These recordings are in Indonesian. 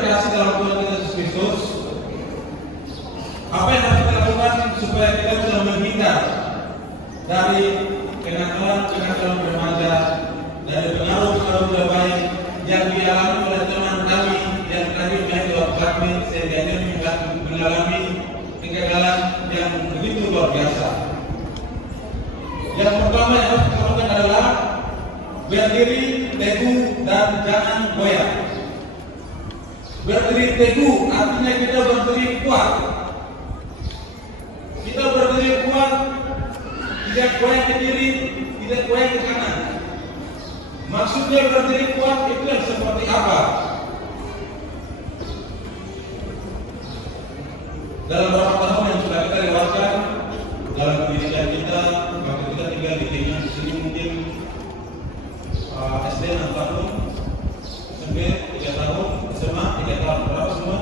terkasih dalam Tuhan kita Yesus Kristus, apa yang harus kita lakukan supaya kita bisa menghindar dari kenakalan remaja, dari pengaruh tidak baik yang dialami oleh teman kami yang tadi main di waktu kami, sehingga dia mengalami kegagalan yang begitu luar biasa. Yang pertama yang harus kita lakukan adalah berdiri teguh dan jangan goyah. Berdiri teguh artinya kita berdiri kuat. Kita berdiri kuat, tidak goyah ke kiri, tidak goyah ke kanan. Maksudnya berdiri kuat itu yang seperti apa? Dalam beberapa tahun yang sudah kita lewatkan dalam pendidikan kita, waktu kita tinggal di Kenya, di sini mungkin SD 6 tahun, SMP 3 tahun, SMA 3 tahun, berapa semua?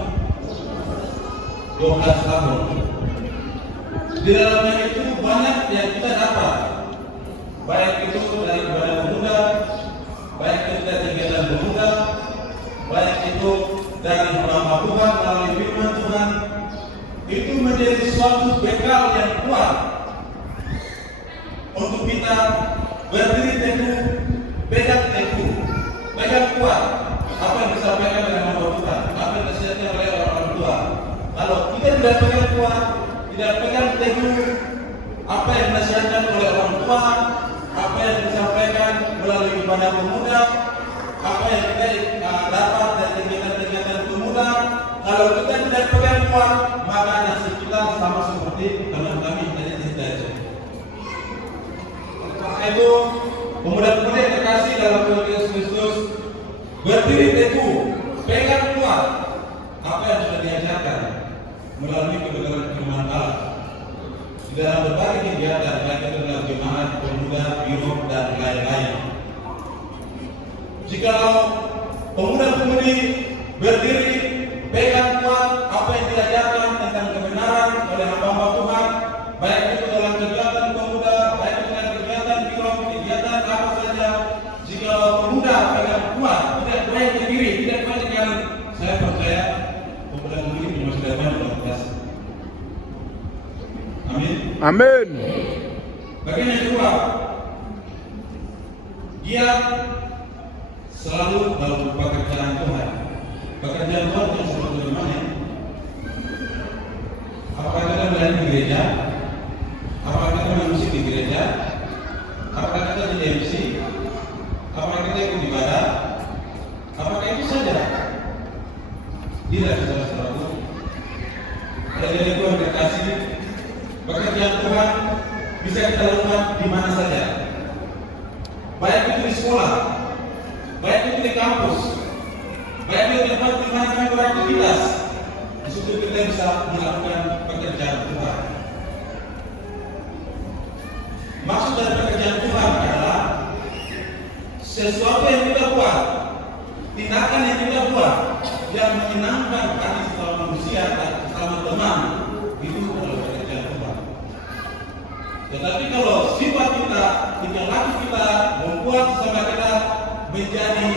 12 tahun. Di dalamnya itu banyak yang kita dapat, baik itu dari ibadah pemuda, baik itu dari kegiatan pemuda, baik itu dari hamba Tuhan, melalui firman Tuhan. Itu menjadi suatu bekal yang kuat untuk kita berdiri teguh, pegang teguh, pegang kuat apa yang disampaikan oleh hamba Tuhan, apa yang disediakan oleh orang tua. Kalau kita tidak pegang kuat, tidak pegang teguh apa yang dinasihatkan oleh orang tua, apa yang disampaikan melalui ibadah pemuda, apa yang kita dapat dari kegiatan-kegiatan pemuda, kalau kita tidak pegang kuat, maka nasib kita sama seperti teman kami tadi cerita itu. Karena itu, pemuda-pemuda yang terkasih dalam Tuhan Yesus Kristus, berdiri teguh, pegang kuat apa yang sudah diajarkan melalui kebenaran firman Allah di dalam berbagai kegiatan, baik itu dalam jemaat, pemuda, biro, dan lain-lain. Jikalau pemuda-pemudi berdiri pegang kuat apa yang diajarkan tentang kebenaran oleh hamba Tuhan, baik itu dalam kegiatan pemuda, baik itu dalam kegiatan biro, kegiatan apa saja. Jikalau pemuda pegang kuat, tidak goyah ke kiri, tidak goyah ke kanan, saya percaya pemuda-pemudi di masa depan luar biasa. Amin. Amin. Bagian yang kedua, giat selalu dalam pekerjaan Tuhan. Pekerjaan Tuhan yang seperti bagaimana? Apakah kita melayani di gereja? Apakah kita mengusik di gereja? Apakah kita di MC? Apakah kita ikut ibadah? Apakah itu saja? Tidak, saudara-saudaraku. Jadi Tuhan terkasih, pekerjaan Tuhan bisa kita lakukan di mana saja. Baik itu di sekolah, baik itu di kampus, baik itu di tempat di mana kami beraktivitas, di situ kita bisa melakukan pekerjaan Tuhan. Maksud dari pekerjaan Tuhan adalah sesuatu yang kita buat, tindakan yang kita buat yang menyenangkan hati sesama manusia dan sesama teman, itu adalah pekerjaan Tuhan. Tetapi kalau sifat kita, tingkah laku kita membuat sesama kita menjadi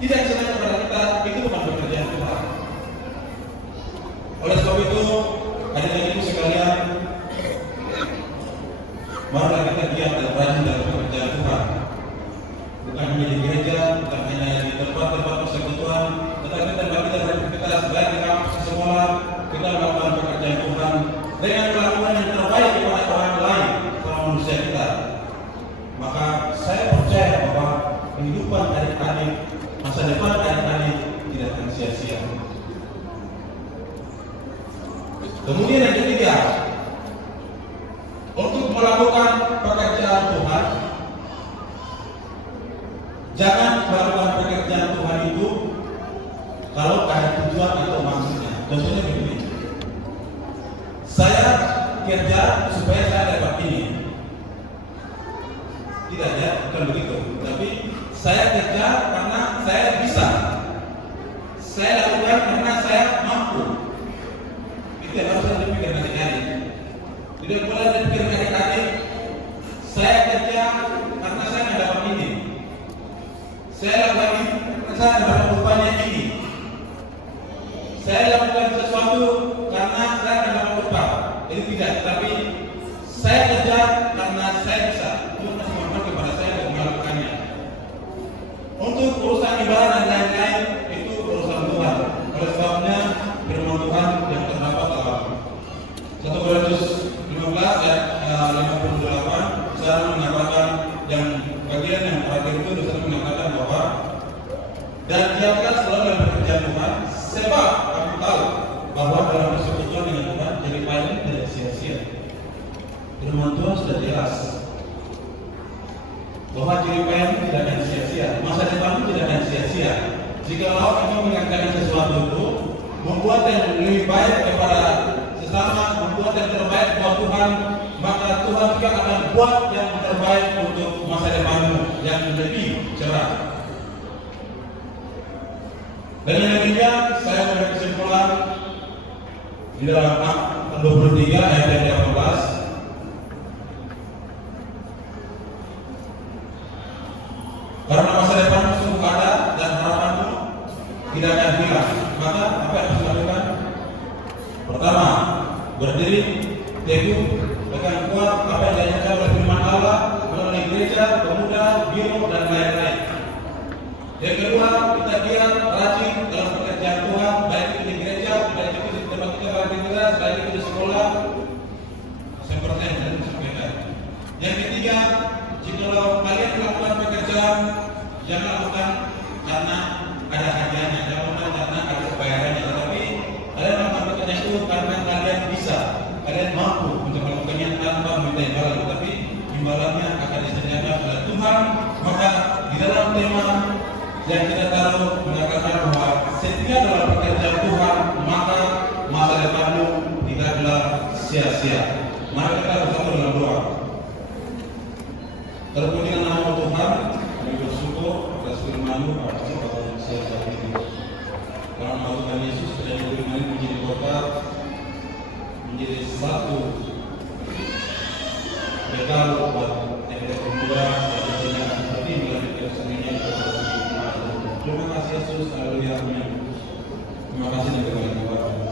tidak senang kepada kita, itu bukan pekerjaan Tuhan. Oleh sebab itu, hadirin ibu sekalian, marilah kita giat dan rajin dalam pekerjaan Tuhan. Bukan hanya di gereja, bukan hanya di tempat-tempat persekutuan, tetapi tempat kita beraktivitas baik di kampus, di sekolah, kita melakukan pekerjaan Tuhan dengan melakukan yang terbaik kepada orang lain, sama manusia kita. Maka saya percaya bahwa kehidupan adik-adik, masa depan adik-adik tidak akan sia-sia. Kemudian yang ketiga, untuk melakukan pekerjaan Tuhan, jangan melakukan pekerjaan Tuhan itu kalau ada tujuan atau maksudnya. Contohnya begini, saya kerja supaya saya dapat ini. Tidak ya, bukan begitu. Tapi saya kerja karena saya bisa. Saya lakukan karena saya mampu. Itu yang harus saya pikirkan adik-adik. Tidak boleh dipikirkan adik-adik, saya kerja karena saya tidak dapat ini. Saya lakukan ini karena saya dapat upahnya ini. saya lakukan sesuatu karena saya dapat upah. Ini tidak, tapi saya kerja karena saya bisa. Tuhan kasih manfaat kepada saya untuk melakukannya. Untuk urusan ibadah dan lain-lain itu urusan Tuhan. Oleh sebabnya firman Tuhan yang terdapat dalam 1 Korintus 15 ayat 58 saya mengatakan yang bagian yang terakhir itu saya mengatakan bahwa dan biarkan selalu dalam pekerjaan Tuhan sebab aku tahu bahwa dalam persekutuan dengan Tuhan jadi payah tidak sia-sia. Firman Tuhan sudah jelas bahwa jerih payah tidak akan sia-sia, masa depan tidak akan sia-sia. Jika Allah ingin mengatakan sesuatu itu membuat yang lebih baik kepada sesama, membuat yang terbaik buat Tuhan, maka Tuhan juga akan buat yang terbaik untuk masa depanmu yang lebih cerah. Dan yang ketiga, saya memberi kesimpulan di dalam Amsal 23 ayat 18. Karena masa depanmu sungguh ada dan harapanmu tidak akan hilang. Maka apa yang harus dilakukan? Pertama, berdiri teguh, pegang kuat apa yang diajarkan oleh firman Allah melalui gereja, pemuda, biro dan lain-lain. Yang kedua, kita giat rajin dalam pekerjaan Tuhan, baik itu di gereja, baik itu di tempat kita beraktivitas, baik itu di sekolah, seperti yang tadi disampaikan. Yang ketiga, jikalau kalian melakukan pekerjaan, jangan lakukan karena ada hadiahnya, jangan lakukan karena ada bayarannya, tetapi kalian melakukan pekerjaan itu karena kalian bisa, kalian mampu untuk melakukannya tanpa meminta imbalan, tetapi imbalannya akan disediakan oleh Tuhan. Maka di dalam tema yang kita taruh mengatakan bahwa setia dalam pekerjaan Tuhan, maka masa depanmu tidaklah sia-sia. Mari kita bersatu dalam doa. Terpujilah nama Tuhan, kami bersyukur atas firman-Mu pada kesempatan siang hari ini. Karena nama Tuhan Yesus sudah diberi menjadi berkat, menjadi satu bekal buat yang kedua dan tentunya seperti melanjutkan seninya. Terima kasih Yesus, haleluya, amin. Terima kasih dan berkat Tuhan.